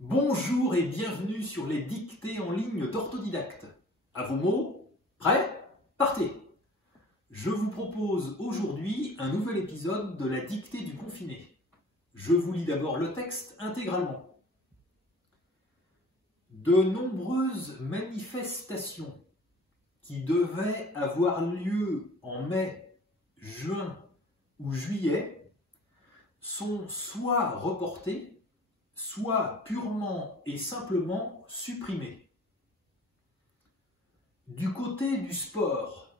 Bonjour et bienvenue sur les dictées en ligne d'Orthodidacte. À vos mots, prêts, partez! Je vous propose aujourd'hui un nouvel épisode de la dictée du confiné. Je vous lis d'abord le texte intégralement. De nombreuses manifestations qui devaient avoir lieu en mai, juin ou juillet sont soit reportées, soit purement et simplement supprimées. Du côté du sport,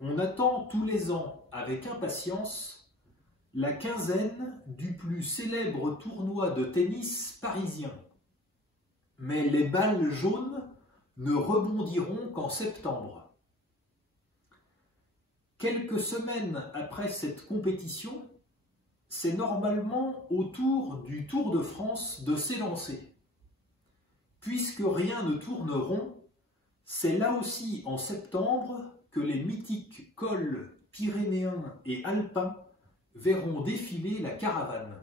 on attend tous les ans avec impatience la quinzaine du plus célèbre tournoi de tennis parisien. Mais les balles jaunes ne rebondiront qu'en septembre. Quelques semaines après cette compétition, c'est normalement au tour du Tour de France de s'élancer. Puisque rien ne tourne rond, c'est là aussi en septembre que les mythiques cols pyrénéens et alpins verront défiler la caravane.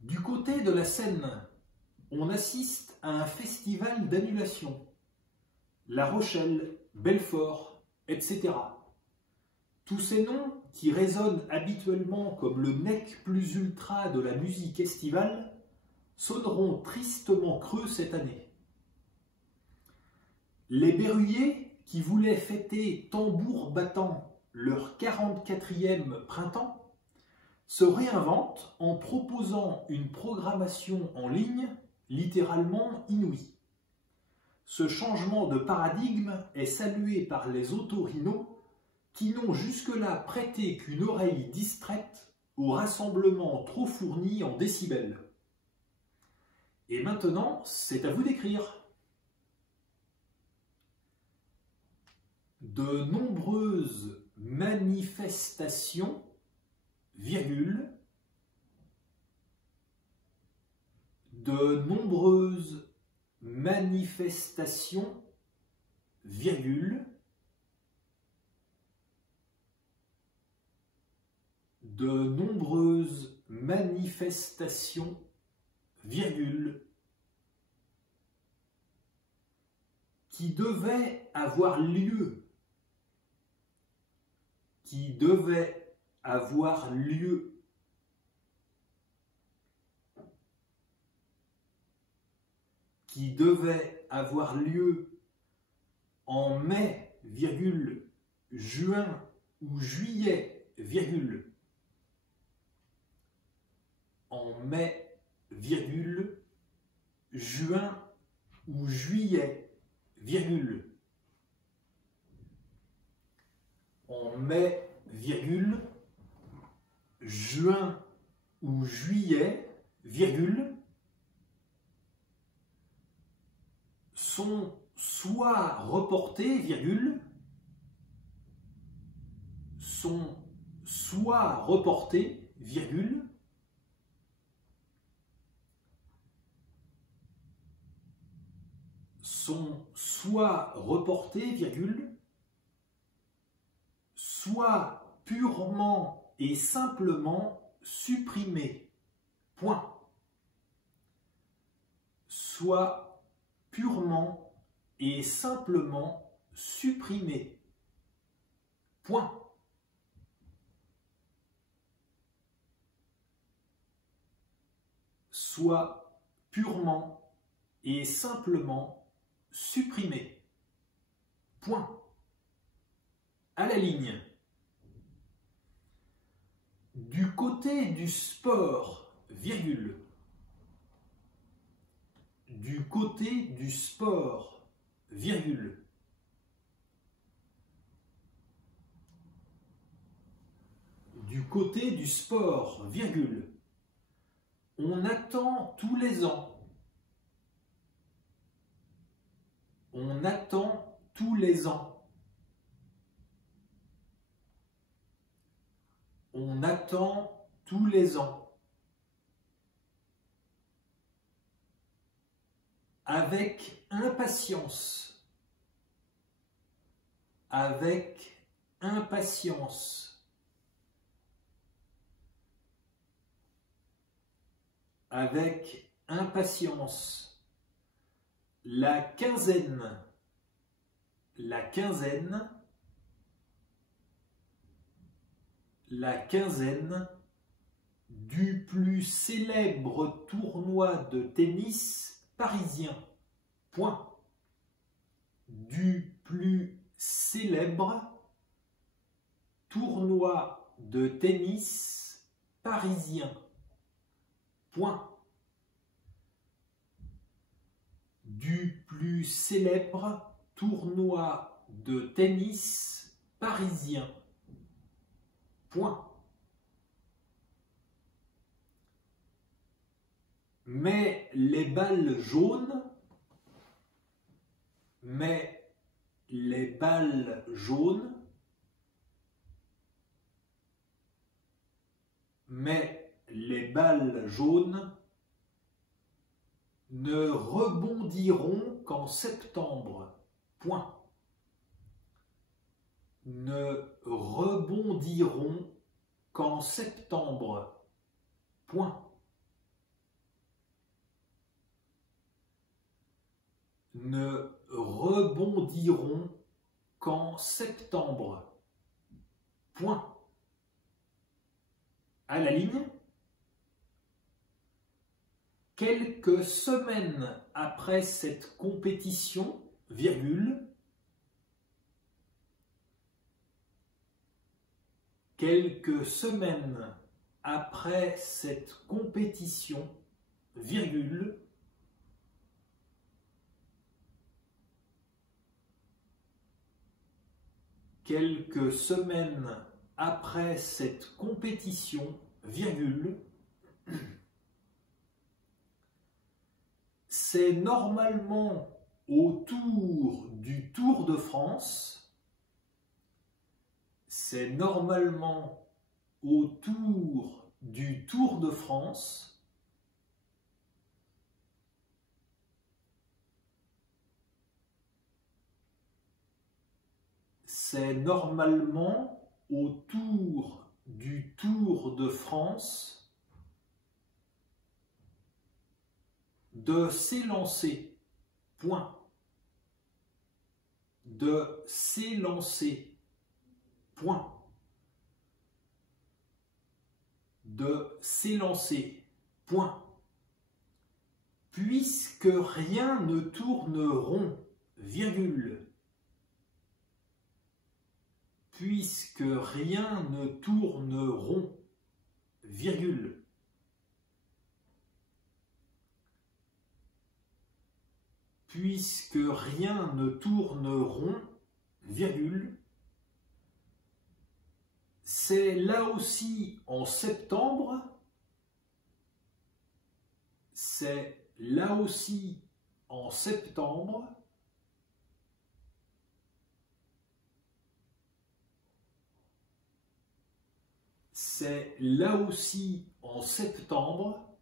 Du côté de la Seine, on assiste à un festival d'annulation. La Rochelle, Belfort, etc. Tous ces noms, qui résonnent habituellement comme le nec plus ultra de la musique estivale, sonneront tristement creux cette année. Les Berruyers, qui voulaient fêter tambour battant leur 44e printemps, se réinventent en proposant une programmation en ligne littéralement inouïe. Ce changement de paradigme est salué par les otorhinos qui n'ont jusque-là prêté qu'une oreille distraite au rassemblement trop fourni en décibels. Et maintenant, c'est à vous d'écrire. De nombreuses manifestations, virgule, de nombreuses manifestations, virgule, de nombreuses manifestations, virgule, qui devaient avoir lieu, qui devaient avoir lieu, qui devaient avoir lieu en mai, virgule, juin ou juillet, virgule, en mai, virgule, juin ou juillet, virgule, en mai, virgule, juin ou juillet, virgule, sont soit reportés, virgule, sont soit reportés, virgule, sont soit reportés, virgule, soit purement et simplement supprimés, point. Soit purement et simplement supprimés, point. Soit purement et simplement supprimé. Point. À la ligne. Du côté du sport, virgule. Du côté du sport, virgule. Du côté du sport, virgule. On attend tous les ans. On attend tous les ans. On attend tous les ans. Avec impatience. Avec impatience. Avec impatience, la quinzaine, la quinzaine, la quinzaine du plus célèbre tournoi de tennis parisien. Point. Du plus célèbre tournoi de tennis parisien. Point. Du plus célèbre tournoi de tennis parisien. Point. Mais les balles jaunes, mais les balles jaunes, mais les balles jaunes ne rebondiront qu'en septembre. Point. Ne rebondiront qu'en septembre. Point. Ne rebondiront qu'en septembre. Point. À la ligne. Quelques semaines après cette compétition, virgule, quelques semaines après cette compétition, virgule, quelques semaines après cette compétition, virgule, c'est normalement autour du Tour de France, c'est normalement autour du Tour de France, c'est normalement autour du Tour de France de s'élancer. Point. De s'élancer. Point. De s'élancer. Point. Puisque rien ne tourne rond, virgule. Puisque rien ne tourne rond, virgule. Puisque rien ne tourne rond, virgule, c'est là aussi en septembre, c'est là aussi en septembre, c'est là aussi en septembre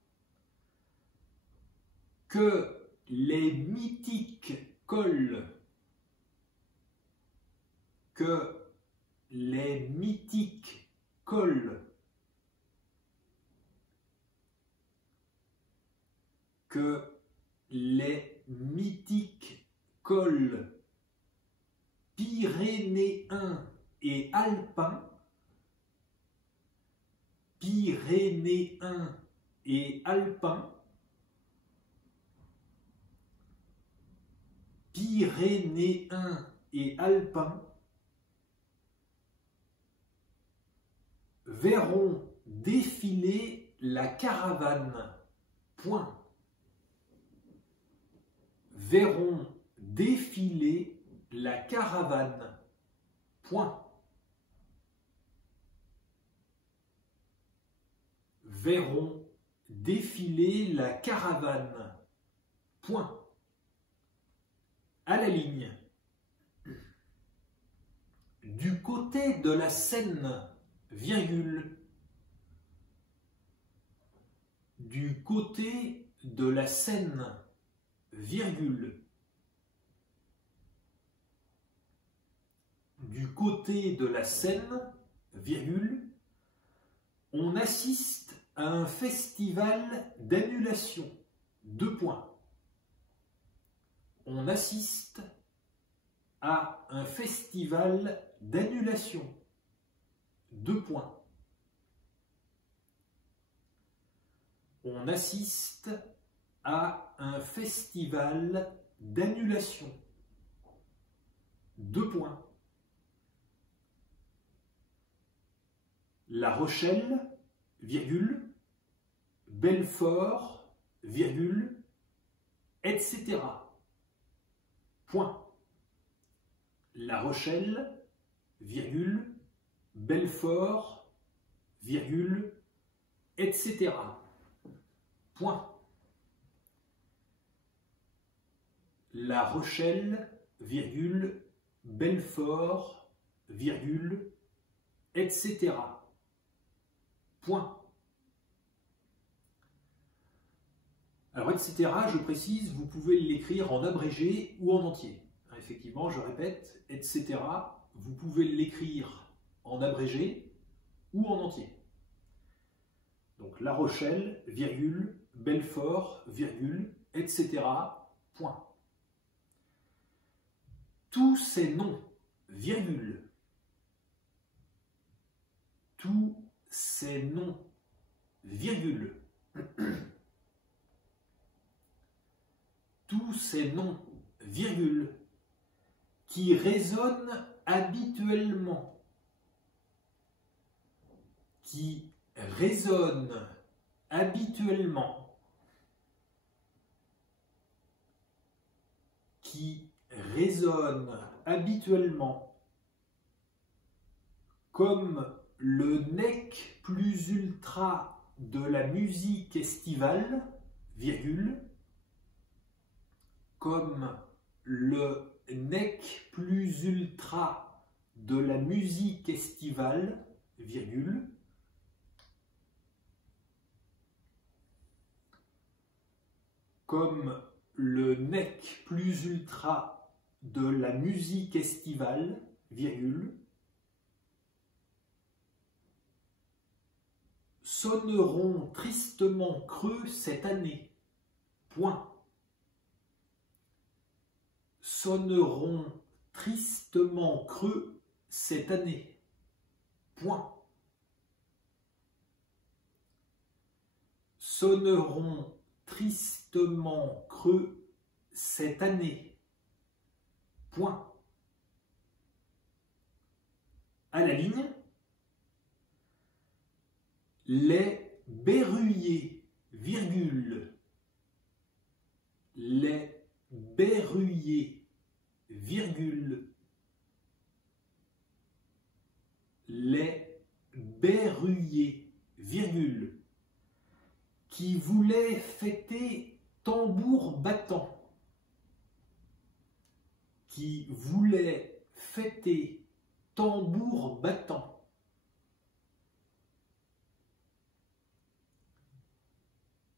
que les mythiques cols, que les mythiques cols, que les mythiques cols pyrénéens et alpins, pyrénéens et alpins, pyrénéens et alpins verront défiler la caravane. Point. Verront défiler la caravane. Point. Verront défiler la caravane. Point. À la ligne. Du côté de la Seine, virgule. Du côté de la Seine, virgule. Du côté de la Seine, virgule, on assiste à un festival d'annulation, 2 points. On assiste à un festival d'annulation. 2 points. On assiste à un festival d'annulation. 2 points. La Rochelle, virgule, Belfort, virgule, etc. Point. La Rochelle, virgule, Belfort, virgule, etc. Point. La Rochelle, virgule, Belfort, virgule, etc. Point. Alors, etc., je précise, vous pouvez l'écrire en abrégé ou en entier. Effectivement, je répète, etc., vous pouvez l'écrire en abrégé ou en entier. Donc, La Rochelle, virgule, Belfort, virgule, etc., point. Tous ces noms, virgule, tous ces noms, virgule, tous ces noms, virgule, qui résonnent habituellement, qui résonnent habituellement, qui résonnent habituellement, comme le nec plus ultra de la musique estivale, virgule, comme le nec plus ultra de la musique estivale, virgule, comme le nec plus ultra de la musique estivale, virgule, sonneront tristement creux cette année, point. Sonneront tristement creux cette année, point. Sonneront tristement creux cette année, point. À la ligne, les berruyers, virgule, les berruyers, virgule, les berruyers, virgule, qui voulaient fêter tambour battant, qui voulaient fêter tambour battant,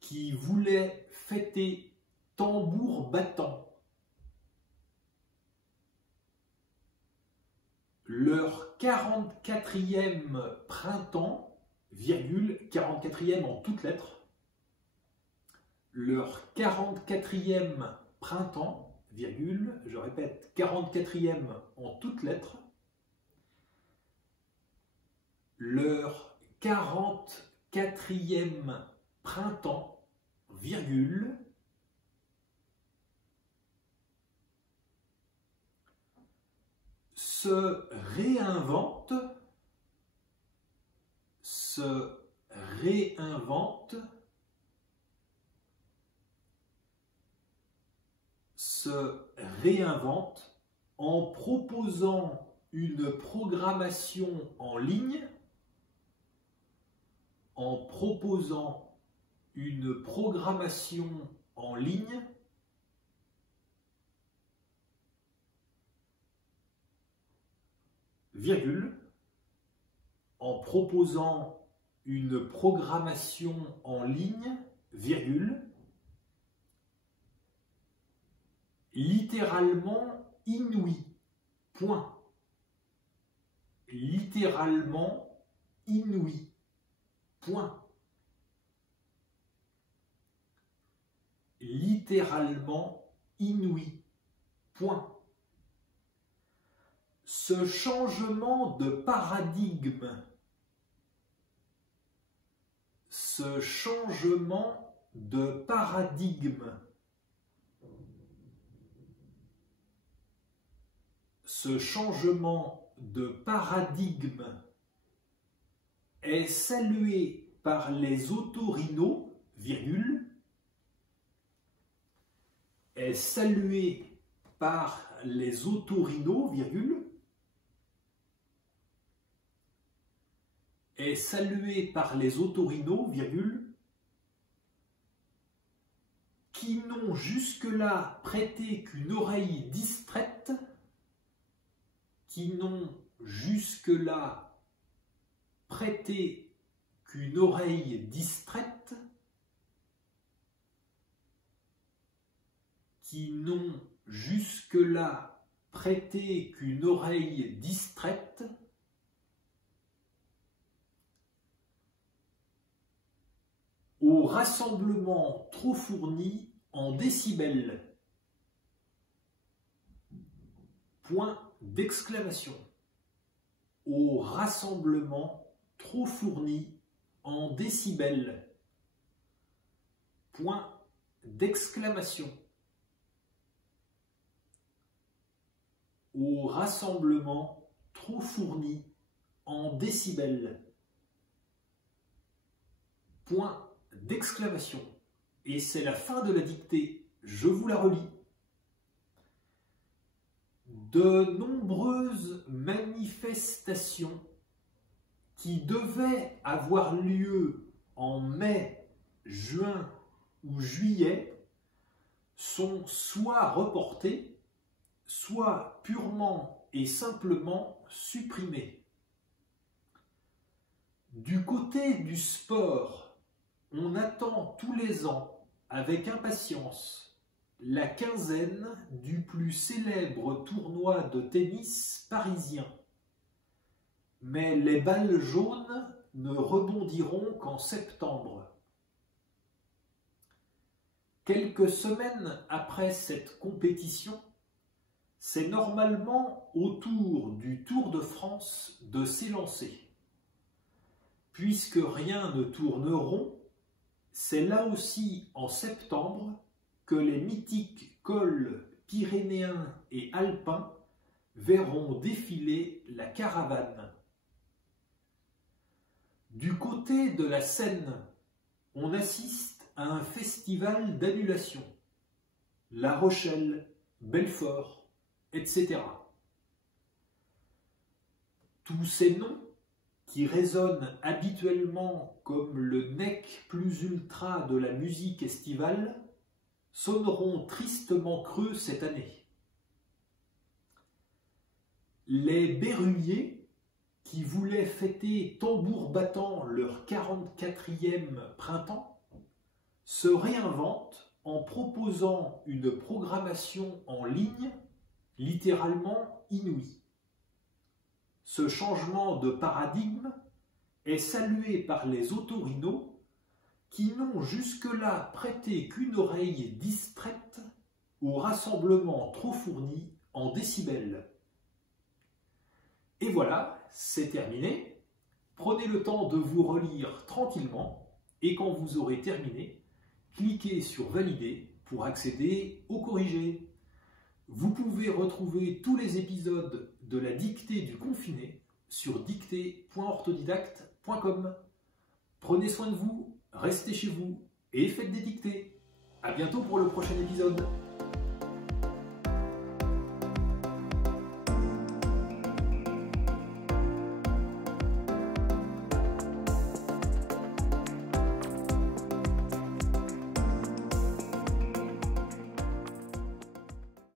qui voulaient fêter tambour battant, leur 44e printemps, virgule, 44e en toutes lettres, leur 44e printemps, virgule, je répète, 44e en toutes lettres, leur 44e printemps, virgule, se réinvente, se réinvente, se réinvente en proposant une programmation en ligne, en proposant une programmation en ligne, virgule, en proposant une programmation en ligne, virgule, littéralement inouï, point. Littéralement inouï, point. littéralement inouï. Point. Ce changement de paradigme, ce changement de paradigme, ce changement de paradigme est salué par les otorhinos, virgule, est salué par les otorhinos, virgule, est salué par les otorhinos, virgule, qui n'ont jusque-là prêté qu'une oreille distraite, qui n'ont jusque-là prêté qu'une oreille distraite, qui n'ont jusque-là prêté qu'une oreille distraite, au rassemblement trop fourni en décibels. Point d'exclamation. Au rassemblement trop fourni en décibels. Point d'exclamation. Au rassemblement trop fourni en décibels. Point d'exclamation. Et c'est la fin de la dictée. Je vous la relis. De nombreuses manifestations qui devaient avoir lieu en mai, juin ou juillet sont soit reportées, soit purement et simplement supprimées. Du côté du sport, on attend tous les ans avec impatience la quinzaine du plus célèbre tournoi de tennis parisien. Mais les balles jaunes ne rebondiront qu'en septembre. Quelques semaines après cette compétition, c'est normalement au tour du Tour de France de s'élancer. Puisque rien ne tourne rond, c'est là aussi en septembre que les mythiques cols pyrénéens et alpins verront défiler la caravane. Du côté de la Seine, on assiste à un festival d'annulation. La Rochelle, Belfort, etc. Tous ces noms, qui résonnent habituellement comme le nec plus ultra de la musique estivale, sonneront tristement creux cette année. Les Berruyers, qui voulaient fêter tambour battant leur 44e printemps, se réinventent en proposant une programmation en ligne littéralement inouïe. Ce changement de paradigme est salué par les otorhinos qui n'ont jusque-là prêté qu'une oreille distraite au rassemblement trop fourni en décibels. Et voilà, c'est terminé. Prenez le temps de vous relire tranquillement et quand vous aurez terminé, cliquez sur Valider pour accéder au corrigé. Vous pouvez retrouver tous les épisodes de la dictée du confiné sur dictée.orthodidacte.com. Prenez soin de vous, restez chez vous et faites des dictées. À bientôt pour le prochain épisode.